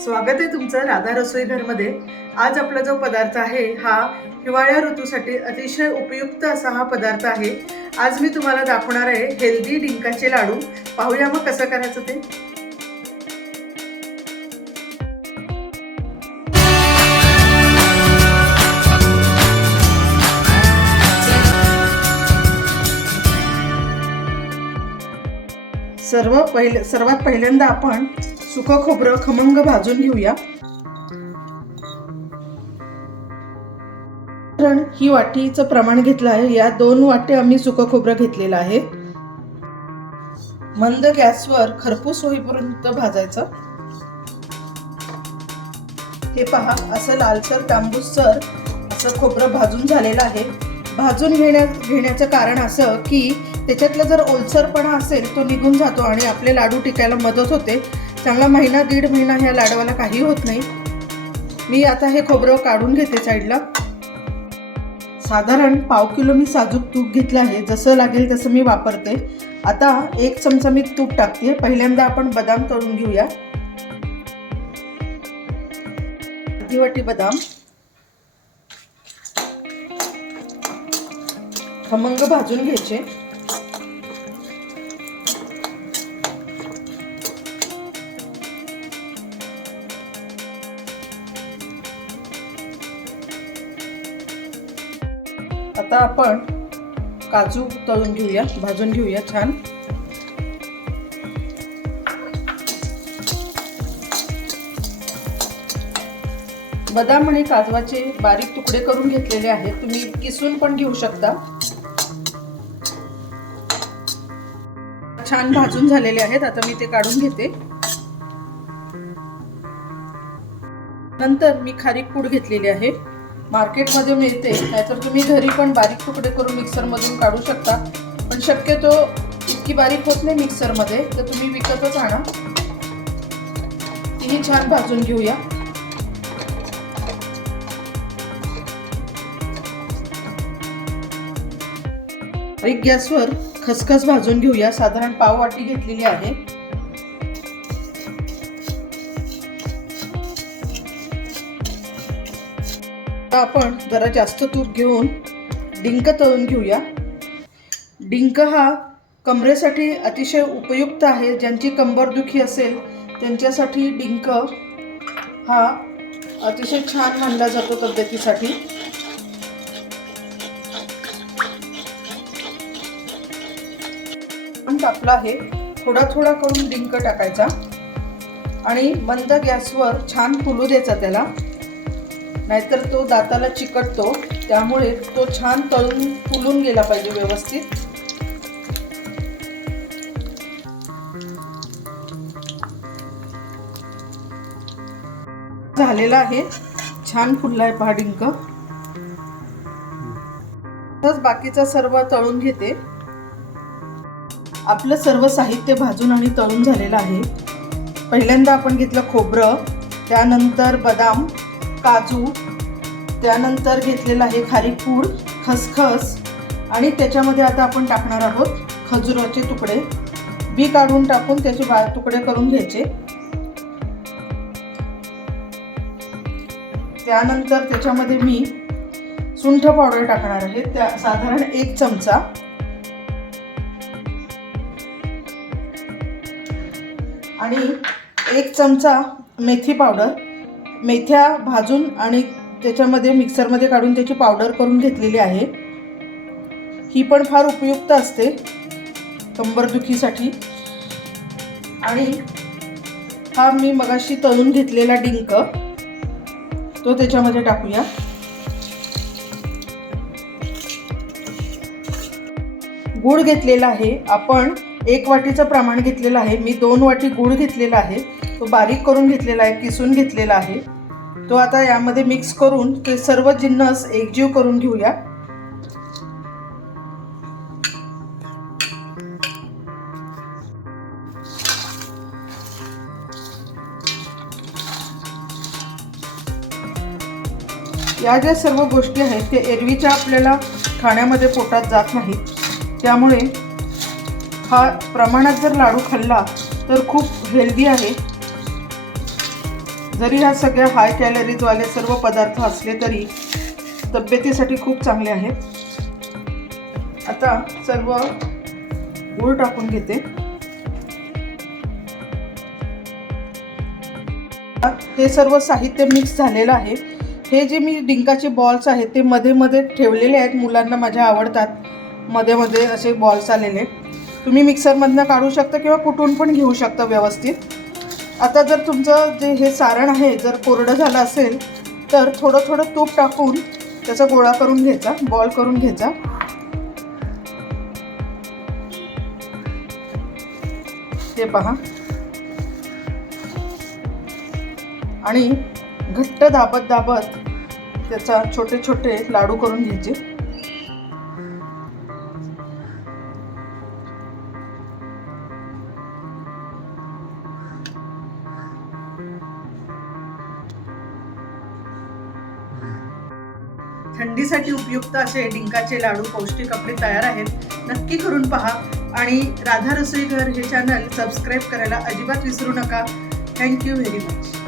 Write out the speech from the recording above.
स्वागत आहे तुमचं राधा रसोई घरमध्ये। आज आपला जो पदार्थ आहे हा हिवाळ्या ऋतूसाठी अतिशय उपयुक्त असा हा पदार्थ आहे। आज मी तुम्हाला दाखवणार आहे हेल्दी डिंकाचे लाडू। पाहूया मग कसं करायचं ते। सर्वात पहिल्यांदा आपण सुकं खोबरं खमंग भाजून घेऊया। ही वाटीचं प्रमाण घेतलं आहे, या 2 वाटी आम्ही सुकं खोबरं घेतलेलं आहे। मंद गॅसवर खरपूस होईपर्यंत भाजायचं। हे पहा, असं लालसर तांबूससर असं खोबरं भाजून झालेलं आहे। भाजून घेण्याचं कारण असं की त्याच्यातला जर ओलसरपणा असेल तो निघून जातो आणि आपले लाडू टिकायला मदत होते। चांगला महिना दीड महिना ह्या लाडवाला काही होत नाही। मी आता हे खोबरं काढून घेते साईडला। साधारण पाव किलो मी साजूक तूप घेतलं आहे, जसं लागेल तसं मी वापरते। आता 1 चमचा मी तूप टाकते। पहिल्यांदा आपण बदाम तळून घेऊया। अर्धी वाटी बदाम खमंग भाजून घ्यायचे। आता आपण काजू तळून घेऊया, भाजून घेऊया छान। बदाम आणि काजवाचे बारीक तुकडे करून घेतलेले आहेत, तुम्ही किसून पण घेऊ शकता। छान भाजून झालेले आहेत, आता मी ते काढून घेते। नंतर मी खारीक पूड घेतलेली आहे, मार्केटमध्ये मिळते, नाहीतर तुम्ही घरी पण बारीक तुकडे करून मिक्सरमधून काढू शकता। पण शक्यतो इतकी बारीक होत नाही मिक्सरमध्ये, तर तुम्ही विकतच आणा। तीही छान भाजून घेऊया। बारीक गॅसवर खसखस भाजून घेऊया, साधारण पाव वाटी घेतलेली आहे। आपण जरा जास्त तूप घेऊन डिंक तळून घेऊया। डिंक हा कमरेसाठी अतिशय उपयुक्त आहे। ज्यांची कंबरदुखी असेल त्यांच्यासाठी डिंक हा अतिशय छान मानला जातो तब्येतीसाठी। टाकला आहे, थोडा थोडा करून डिंक टाकायचा आणि मंद गॅसवर छान फुलू द्यायचा त्याला, नाहीतर तो दाताला चिकटतो। त्यामुळे तो छान तळून फुलून गेला पाहिजे व्यवस्थित। झालेला आहे, छान फुलला आहे पहा डिंक। तसंच बाकीचा सर्व तळून घेते। आपलं सर्व साहित्य भाजून आणि तळून झालेलं आहे। पहिल्यांदा आपण घेतलं खोबरं, त्यानंतर बदाम, काजू, त्यानंतर घेतलेलं आहे खारीक पूड, खसखस आणि त्याच्यामध्ये आता आपण टाकणार आहोत खजुराचे तुकडे। बी काढून टाकून त्याचे तुकडे करून घ्यायचे। त्यानंतर त्याच्यामध्ये मी सुंठ पावडर टाकणार आहे, त्या साधारण 1 चमचा। आणि 1 चमचा मेथी पावडर। मेथ्या भाजून आणि त्याच्यामध्ये मिक्सरमध्ये काढून त्याची पावडर करून घेतलेली आहे। ही पण फार उपयुक्त असते कंबरदुखीसाठी। आणि हा मी मगाशी तळून घेतलेला डिंक तो त्याच्यामध्ये टाकूया। गूळ घेतलेला आहे, आपण 1 वाटीचं प्रमाण घेतलेलं आहे। मी 2 वाटी गूळ घेतलेला आहे, तो बारीक करून घेतलेला आहे, किसून घेतलेला आहे। तो आता यामध्ये मिक्स करून ते सर्व जिन्नस एकजीव करून घेऊया। या ज्या सर्व गोष्टी आहेत ते एरवीच्या आपल्याला खाण्यामध्ये पोटात जात नाहीत, त्यामुळे हा प्रमाणात जर लाडू खाल्ला तर खूप हेल्दी आहे। जरी ह्या सगळ्या हाय कॅलरीजवाले सर्व पदार्थ असले तरी तब्येतीसाठी खूप चांगले आहेत. आता सर्व गूळ टाकून घेते. हे सर्व साहित्य मिक्स झालेलं आहे. हे जे मी डिंकाचे बॉल्स आहेत ते मध्ये मध्ये ठेवलेले आहेत. मुलांना माझ्या आवडतात मध्ये मध्ये असे बॉल्स आलेले. तुम्ही मिक्सरमधनं काढू शकता किंवा कुटून पण घेऊ शकता व्यवस्थित. आता जर तुमचं जे हे सारण आहे जर कोरडं झालं असेल तर थोडं थोडं तूप टाकून त्याचा गोळा करून घ्यायचा, बॉल करून घ्यायचा. हे पहा. आणि घट्ट दाबत दाबत त्याचा छोटे छोटे लाडू करून घ्यायचे. थंडीसाठी उपयुक्त असे डिंकाचे लाडू पौष्टिक आपले तयार आहेत. नक्की करून पहा आणि राधा रसोईघर हे चॅनल सबस्क्राईब करायला अजिबात विसरू नका. Thank you very much.